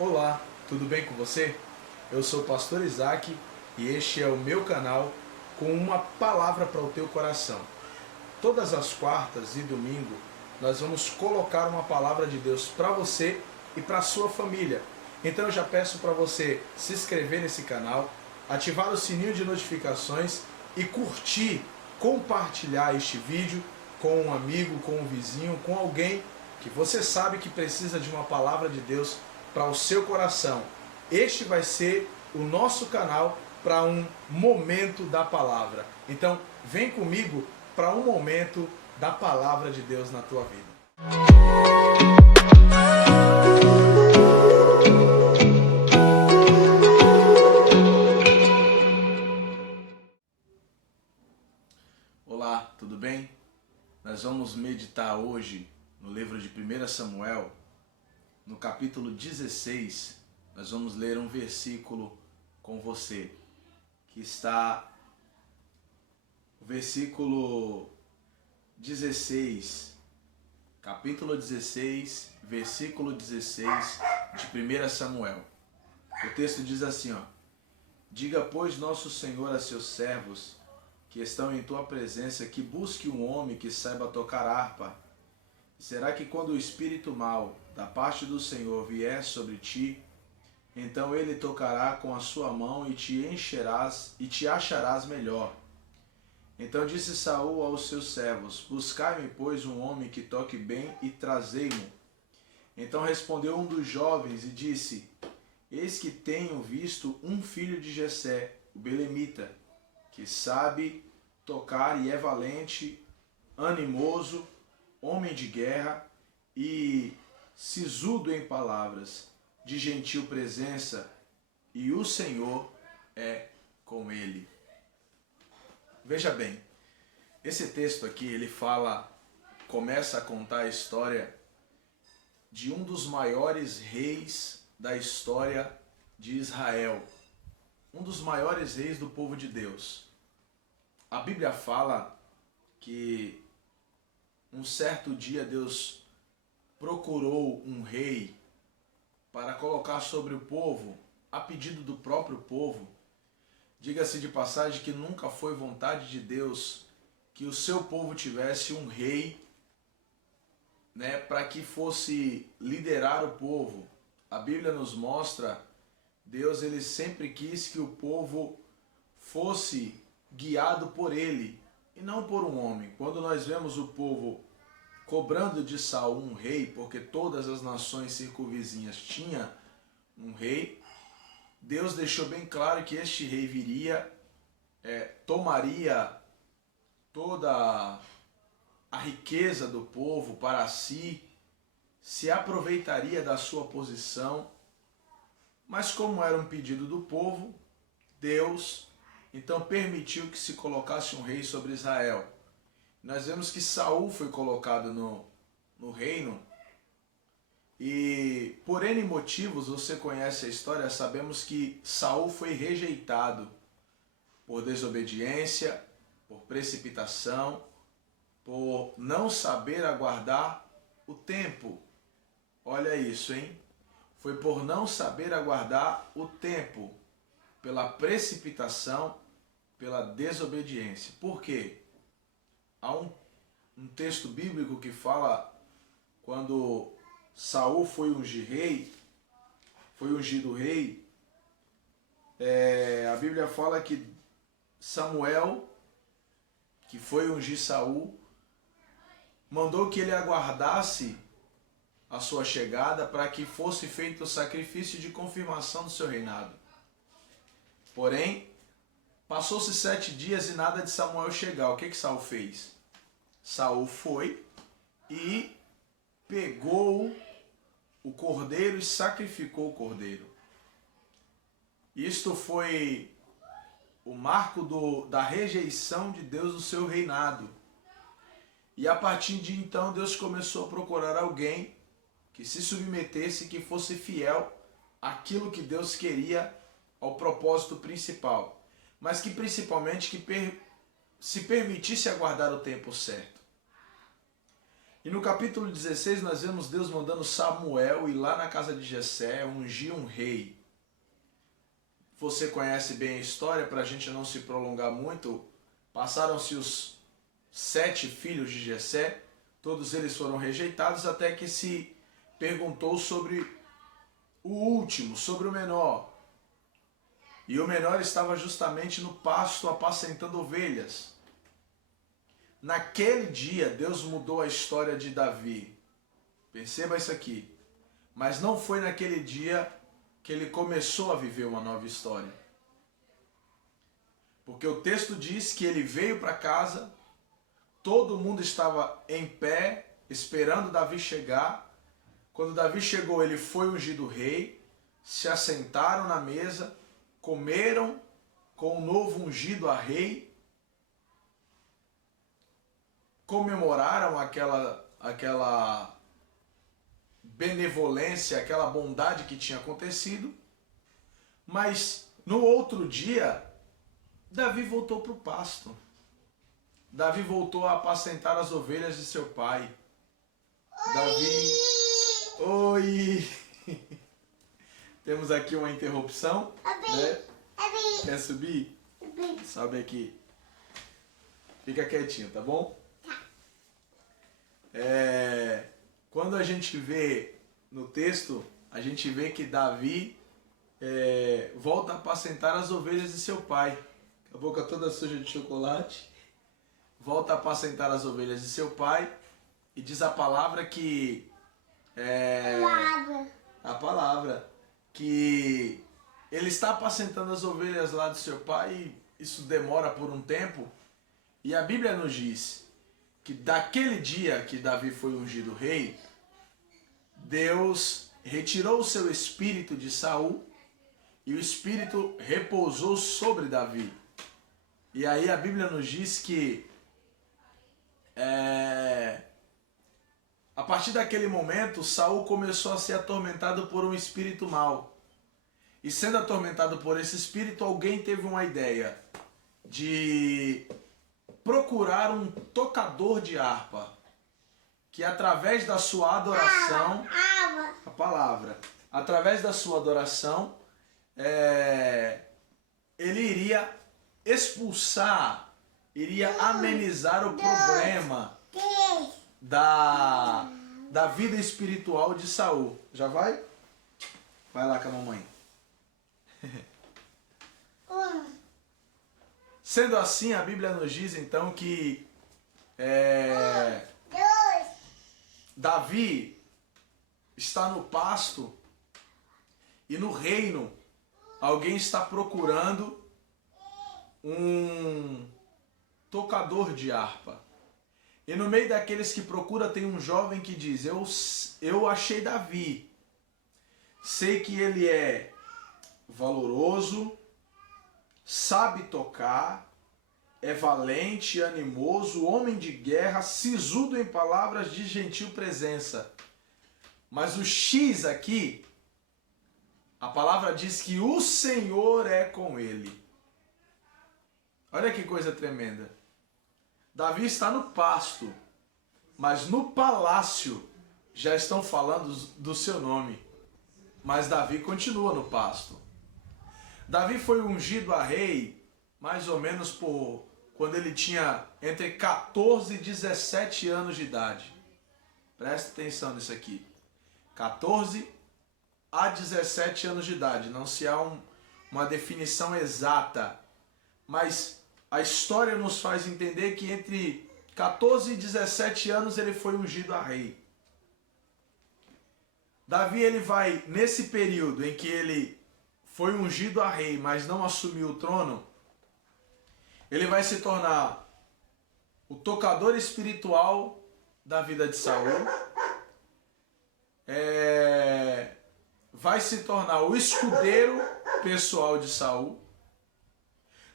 Olá, tudo bem com você? Eu sou o pastor Isaac e este é o meu canal com uma palavra para o teu coração. Todas as quartas e domingo nós vamos colocar uma palavra de Deus para você e para a sua família. Então eu já peço para você se inscrever nesse canal, ativar o sininho de notificações e curtir, compartilhar este vídeo com um amigo, com um vizinho, com alguém que você sabe que precisa de uma palavra de Deus para o seu coração. Este vai ser o nosso canal para um momento da palavra. Então, vem comigo para um momento da palavra de Deus na tua vida. Olá, tudo bem? Nós vamos meditar hoje no livro de 1 Samuel, no capítulo 16. Nós vamos ler um versículo com você, que está o versículo 16, capítulo 16, versículo 16 de 1 Samuel. O texto diz assim, Diga, pois, nosso Senhor a seus servos, que estão em tua presença, que busque um homem que saiba tocar harpa. Será que quando o espírito mau da parte do Senhor vier sobre ti, então ele tocará com a sua mão e te encherás e te acharás melhor. Então disse Saul aos seus servos: Buscai-me, pois, um homem que toque bem e trazei-mo. Então respondeu um dos jovens e disse: Eis que tenho visto um filho de Jessé, o belemita, que sabe tocar e é valente, animoso, homem de guerra e sisudo em palavras, de gentil presença, e o Senhor é com ele. Veja bem, esse texto aqui, ele começa a contar a história de um dos maiores reis da história de Israel, um dos maiores reis do povo de Deus. A Bíblia fala que um certo dia Deus procurou um rei para colocar sobre o povo, a pedido do próprio povo. Diga-se de passagem que nunca foi vontade de Deus que o seu povo tivesse um rei, para que fosse liderar o povo. A Bíblia nos mostra, Deus ele sempre quis que o povo fosse guiado por ele e não por um homem. Quando nós vemos o povo cobrando de Saul um rei, porque todas as nações circunvizinhas tinham um rei, Deus deixou bem claro que este rei viria, tomaria toda a riqueza do povo para si, se aproveitaria da sua posição, mas como era um pedido do povo, Deus então permitiu que se colocasse um rei sobre Israel. Nós vemos que Saul foi colocado no reino e por N motivos, você conhece a história, sabemos que Saul foi rejeitado por desobediência, por precipitação, por não saber aguardar o tempo. Olha isso, hein? Foi por não saber aguardar o tempo, pela precipitação, pela desobediência. Por quê? Há um texto bíblico que fala quando Saul foi ungido rei, a Bíblia fala que Samuel, que foi ungir Saul, mandou que ele aguardasse a sua chegada para que fosse feito o sacrifício de confirmação do seu reinado. Porém, passou-se 7 dias e nada de Samuel chegar. O que Saul fez? Saul foi e pegou o cordeiro e sacrificou o cordeiro. Isto foi o marco da rejeição de Deus do seu reinado. E a partir de então Deus começou a procurar alguém que se submetesse, que fosse fiel àquilo que Deus queria, ao propósito principal. Mas que principalmente se permitisse aguardar o tempo certo. E no capítulo 16 nós vemos Deus mandando Samuel ir lá na casa de Jessé ungir um rei. Você conhece bem a história, para a gente não se prolongar muito. Passaram-se os 7 filhos de Jessé, todos eles foram rejeitados, até que se perguntou sobre o último, sobre o menor. E o menor estava justamente no pasto apacentando ovelhas. Naquele dia, Deus mudou a história de Davi. Perceba isso aqui. Mas não foi naquele dia que ele começou a viver uma nova história. Porque o texto diz que ele veio para casa, todo mundo estava em pé, esperando Davi chegar. Quando Davi chegou, ele foi ungido rei, se assentaram na mesa, comeram com o novo ungido a rei, comemoraram aquela benevolência, aquela bondade que tinha acontecido, mas no outro dia, Davi voltou para o pasto. Davi voltou a apacentar as ovelhas de seu pai. Davi... Oi! Temos aqui uma interrupção, né? Quer subir? Sobe aqui. Fica quietinho, tá bom? Quando a gente vê no texto, a gente vê que Davi volta a apacentar as ovelhas de seu pai. Com a boca toda suja de chocolate. Volta a apacentar as ovelhas de seu pai. E diz a palavra que... A palavra. Que ele está apacentando as ovelhas lá do seu pai. E isso demora por um tempo. E a Bíblia nos diz que daquele dia que Davi foi ungido rei, Deus retirou o seu espírito de Saul e o espírito repousou sobre Davi. E aí a Bíblia nos diz que a partir daquele momento Saul começou a ser atormentado por um espírito mau. E sendo atormentado por esse espírito, alguém teve uma ideia de procurar um tocador de harpa, que através da sua adoração, a palavra, através da sua adoração, ele iria expulsar, iria amenizar o problema da vida espiritual de Saul. Já vai? Vai lá com a mamãe. Sendo assim, a Bíblia nos diz então que Davi está no pasto e no reino alguém está procurando um tocador de harpa. E no meio daqueles que procura tem um jovem que diz: eu achei Davi, sei que ele é valoroso, sabe tocar, é valente, animoso, homem de guerra, sisudo em palavras de gentil presença. Mas o X aqui, a palavra diz que o Senhor é com ele. Olha que coisa tremenda. Davi está no pasto, mas no palácio já estão falando do seu nome. Mas Davi continua no pasto. Davi foi ungido a rei mais ou menos por quando ele tinha entre 14 e 17 anos de idade. Presta atenção nisso aqui. 14 a 17 anos de idade. Não se há uma definição exata, mas a história nos faz entender que entre 14 e 17 anos ele foi ungido a rei. Davi, ele vai, nesse período em que ele foi ungido a rei, mas não assumiu o trono, ele vai se tornar o tocador espiritual da vida de Saul, vai se tornar o escudeiro pessoal de Saul.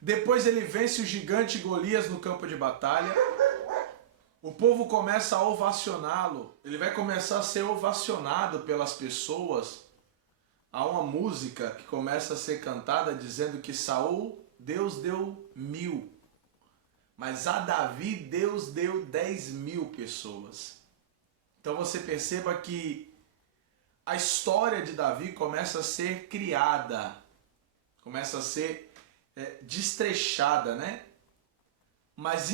Depois ele vence o gigante Golias no campo de batalha. O povo começa a ovacioná-lo. Ele vai começar a ser ovacionado pelas pessoas. Há uma música que começa a ser cantada dizendo que Saul, Deus deu 1000. Mas a Davi, Deus deu 10.000 pessoas. Então você perceba que a história de Davi começa a ser criada, começa a ser destrechada, né? Mas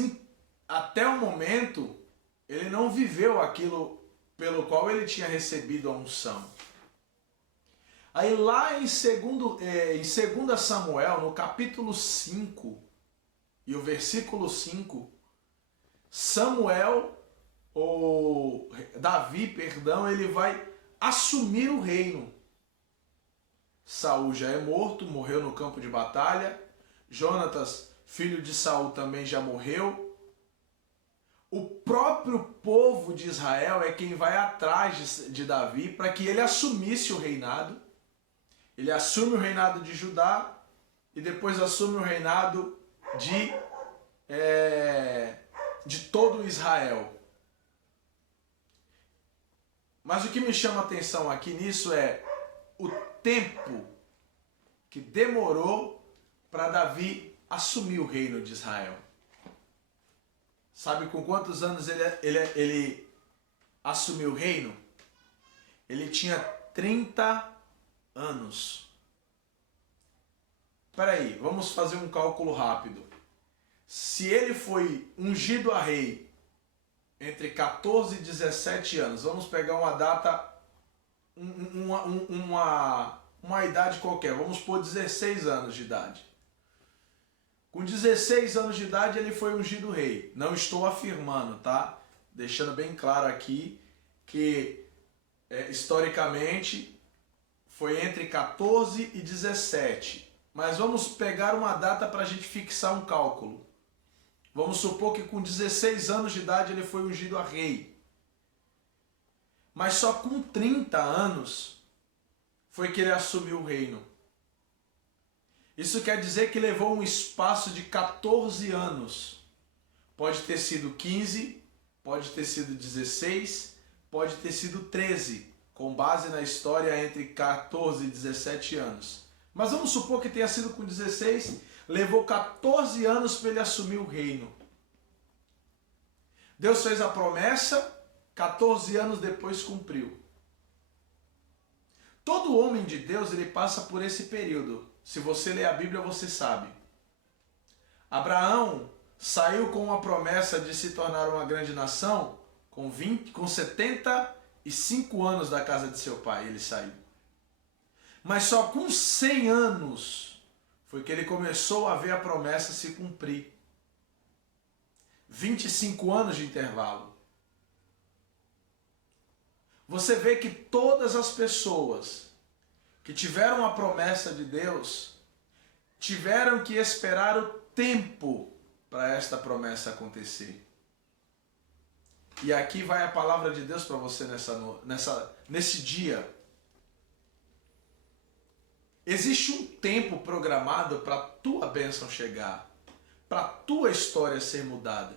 até o momento ele não viveu aquilo pelo qual ele tinha recebido a unção. Aí lá em 2 Samuel, no capítulo 5 e o versículo 5, Davi, ele vai assumir o reino. Saul já é morto, morreu no campo de batalha. Jonatas, filho de Saul, também já morreu. O próprio povo de Israel é quem vai atrás de Davi para que ele assumisse o reinado. Ele assume o reinado de Judá e depois assume o reinado de todo Israel. Mas o que me chama a atenção aqui nisso é o tempo que demorou para Davi assumir o reino de Israel. Sabe com quantos anos ele assumiu o reino? Ele tinha 30 anos. Espera aí, vamos fazer um cálculo rápido. Se ele foi ungido a rei entre 14 e 17 anos, vamos pegar uma data, uma idade qualquer, vamos pôr 16 anos de idade. Com 16 anos de idade ele foi ungido rei. Não estou afirmando, tá? Deixando bem claro aqui que historicamente foi entre 14 e 17. Mas vamos pegar uma data para a gente fixar um cálculo. Vamos supor que com 16 anos de idade ele foi ungido a rei. Mas só com 30 anos foi que ele assumiu o reino. Isso quer dizer que levou um espaço de 14 anos. Pode ter sido 15, pode ter sido 16, pode ter sido 13, com base na história entre 14 e 17 anos. Mas vamos supor que tenha sido com 16, levou 14 anos para ele assumir o reino. Deus fez a promessa, 14 anos depois cumpriu. Todo homem de Deus ele passa por esse período. Se você ler a Bíblia, você sabe. Abraão saiu com uma promessa de se tornar uma grande nação com 75 anos da casa de seu pai, ele saiu. Mas só com 100 anos foi que ele começou a ver a promessa se cumprir. 25 anos de intervalo. Você vê que todas as pessoas que tiveram a promessa de Deus tiveram que esperar o tempo para esta promessa acontecer. E aqui vai a palavra de Deus para você nesse dia. Existe um tempo programado para a tua bênção chegar, para a tua história ser mudada.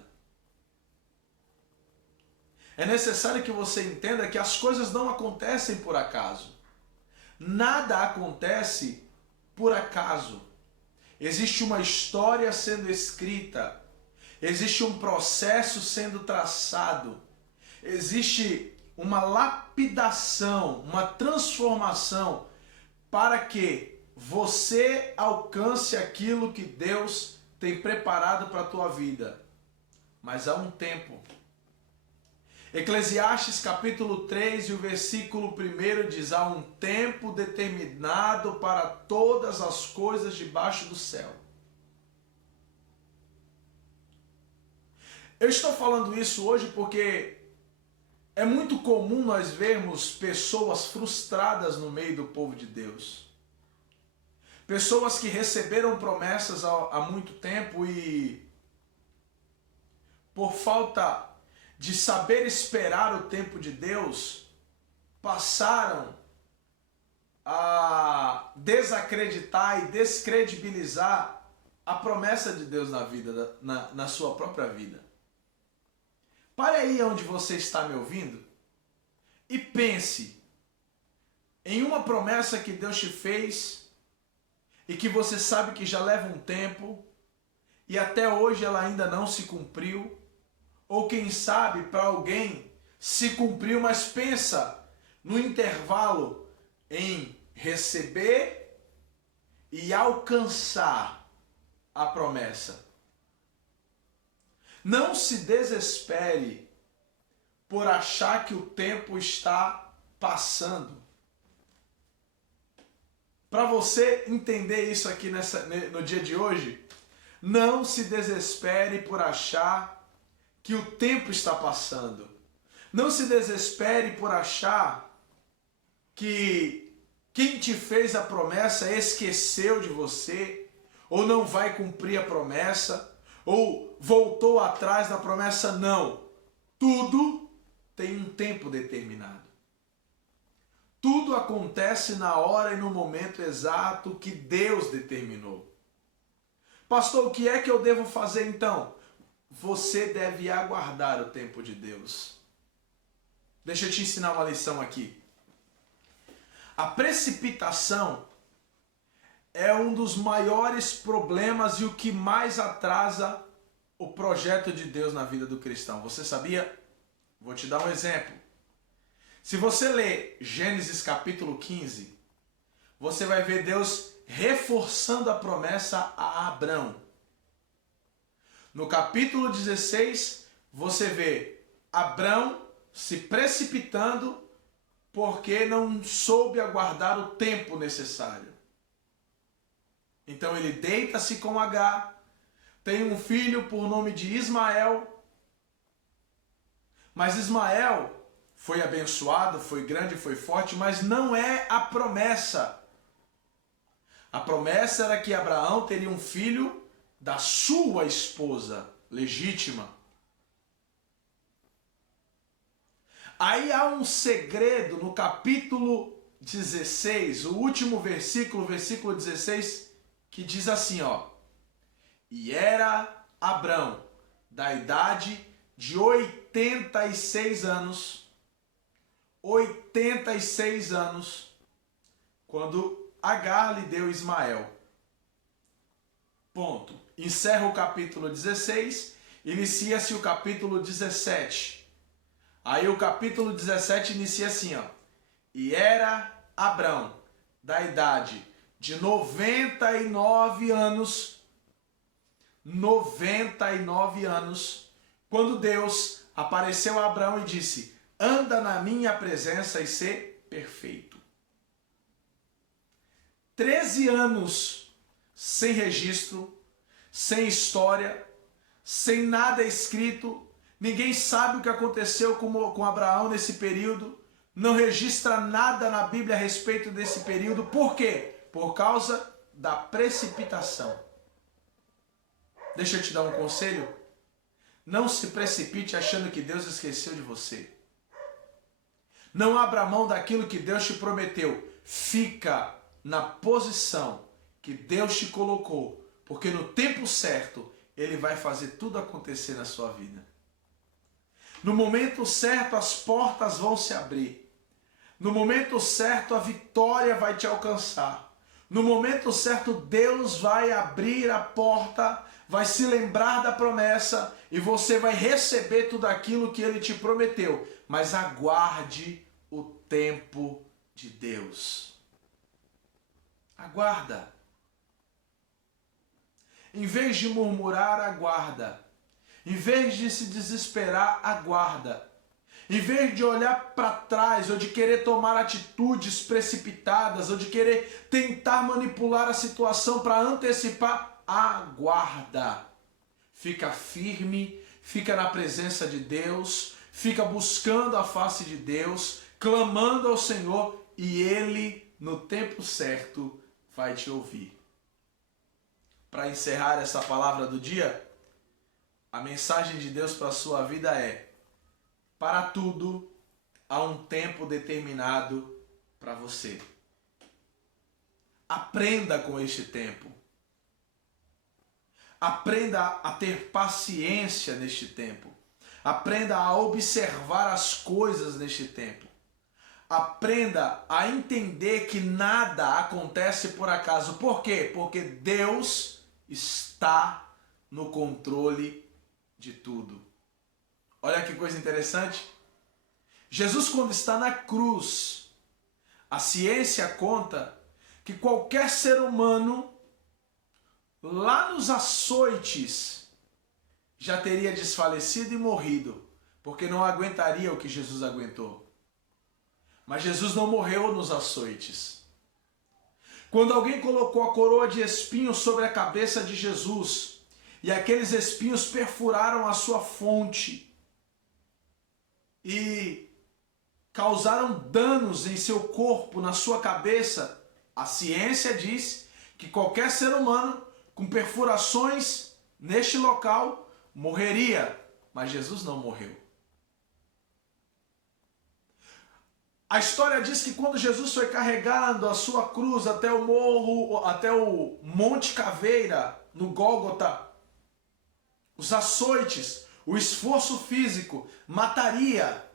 É necessário que você entenda que as coisas não acontecem por acaso. Nada acontece por acaso. Existe uma história sendo escrita. Existe um processo sendo traçado. Existe uma lapidação, uma transformação para que você alcance aquilo que Deus tem preparado para a tua vida. Mas há um tempo. Eclesiastes capítulo 3 e o versículo 1 diz: há um tempo determinado para todas as coisas debaixo do céu. Eu estou falando isso hoje porque é muito comum nós vermos pessoas frustradas no meio do povo de Deus. Pessoas que receberam promessas há muito tempo e por falta de saber esperar o tempo de Deus, passaram a desacreditar e descredibilizar a promessa de Deus na sua própria vida. Pare aí onde você está me ouvindo e pense em uma promessa que Deus te fez e que você sabe que já leva um tempo e até hoje ela ainda não se cumpriu. Ou quem sabe, para alguém, se cumpriu, mas pensa no intervalo em receber e alcançar a promessa. Não se desespere por achar que o tempo está passando. Para você entender isso aqui no dia de hoje, não se desespere por achar que o tempo está passando. Não se desespere por achar que quem te fez a promessa esqueceu de você, ou não vai cumprir a promessa, ou voltou atrás da promessa. Não. Tudo tem um tempo determinado. Tudo acontece na hora e no momento exato que Deus determinou. Pastor, o que é que eu devo fazer então? Você deve aguardar o tempo de Deus. Deixa eu te ensinar uma lição aqui. A precipitação é um dos maiores problemas e o que mais atrasa o projeto de Deus na vida do cristão. Você sabia? Vou te dar um exemplo. Se você ler Gênesis capítulo 15, você vai ver Deus reforçando a promessa a Abrão. No capítulo 16, você vê Abrão se precipitando porque não soube aguardar o tempo necessário. Então ele deita-se com Agar, tem um filho por nome de Ismael, mas Ismael foi abençoado, foi grande, foi forte, mas não é a promessa. A promessa era que Abraão teria um filho da sua esposa legítima. Aí há um segredo no capítulo 16, o último versículo, versículo 16, que diz assim, ó: e era Abrão da idade de 86 anos, quando Agar lhe deu Ismael. Ponto. Encerra o capítulo 16, inicia-se o capítulo 17. Aí o capítulo 17 inicia assim, ó: e era Abrão da idade de 99 anos, quando Deus apareceu a Abrão e disse: anda na minha presença e ser perfeito. 13 anos sem registro, sem história, sem nada escrito. Ninguém sabe o que aconteceu com Abraão nesse período. Não registra nada na Bíblia a respeito desse período. Por quê? Por causa da precipitação. Deixa eu te dar um conselho. Não se precipite achando que Deus esqueceu de você. Não abra mão daquilo que Deus te prometeu. Fica na posição que Deus te colocou, porque no tempo certo Ele vai fazer tudo acontecer na sua vida. No momento certo as portas vão se abrir. No momento certo a vitória vai te alcançar. No momento certo Deus vai abrir a porta, vai se lembrar da promessa e você vai receber tudo aquilo que Ele te prometeu. Mas aguarde o tempo de Deus. Aguarda. Em vez de murmurar, aguarda. Em vez de se desesperar, aguarda. Em vez de olhar para trás ou de querer tomar atitudes precipitadas ou de querer tentar manipular a situação para antecipar, aguarda. Fica firme, fica na presença de Deus, fica buscando a face de Deus, clamando ao Senhor e Ele, no tempo certo, vai te ouvir. Para encerrar essa palavra do dia, a mensagem de Deus para a sua vida é: para tudo há um tempo determinado para você. Aprenda com este tempo. Aprenda a ter paciência neste tempo. Aprenda a observar as coisas neste tempo. Aprenda a entender que nada acontece por acaso. Por quê? Porque Deus está no controle de tudo. Olha que coisa interessante. Jesus, quando está na cruz, a ciência conta que qualquer ser humano, lá nos açoites, já teria desfalecido e morrido, porque não aguentaria o que Jesus aguentou. Mas Jesus não morreu nos açoites. Quando alguém colocou a coroa de espinhos sobre a cabeça de Jesus, e aqueles espinhos perfuraram a sua fronte e causaram danos em seu corpo, na sua cabeça, a ciência diz que qualquer ser humano com perfurações neste local morreria, mas Jesus não morreu. A história diz que quando Jesus foi carregando a sua cruz até o morro, até o Monte Caveira, no Gólgota, os açoites, o esforço físico mataria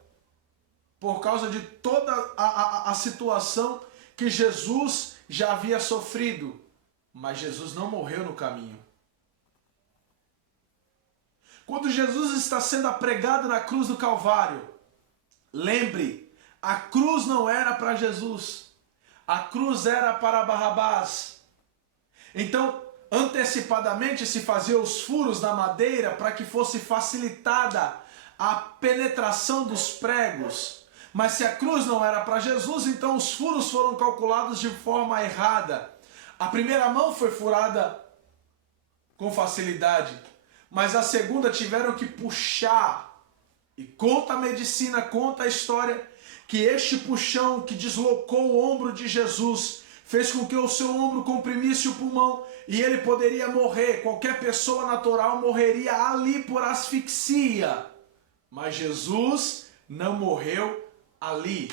por causa de toda a situação que Jesus já havia sofrido. Mas Jesus não morreu no caminho. Quando Jesus está sendo pregado na cruz do Calvário, lembre, a cruz não era para Jesus. A cruz era para Barrabás. Então, antecipadamente se fazia os furos na madeira para que fosse facilitada a penetração dos pregos. Mas se a cruz não era para Jesus, então os furos foram calculados de forma errada. A primeira mão foi furada com facilidade, mas a segunda tiveram que puxar. E conta a medicina, conta a história, que este puxão que deslocou o ombro de Jesus fez com que o seu ombro comprimisse o pulmão e ele poderia morrer. Qualquer pessoa natural morreria ali por asfixia. Mas Jesus não morreu ali.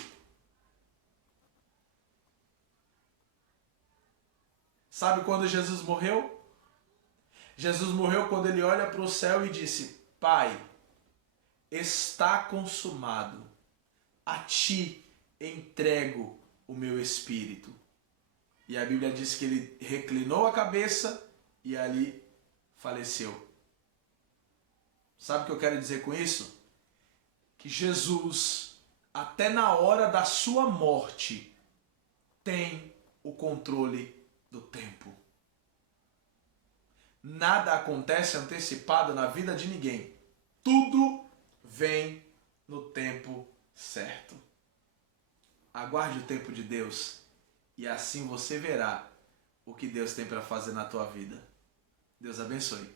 Sabe quando Jesus morreu? Jesus morreu quando ele olha para o céu e disse: Pai, está consumado. A ti entrego o meu espírito. E a Bíblia diz que ele reclinou a cabeça e ali faleceu. Sabe o que eu quero dizer com isso? Que Jesus, até na hora da sua morte, tem o controle do tempo. Nada acontece antecipado na vida de ninguém. Tudo vem no tempo certo. Aguarde o tempo de Deus e assim você verá o que Deus tem para fazer na tua vida. Deus abençoe.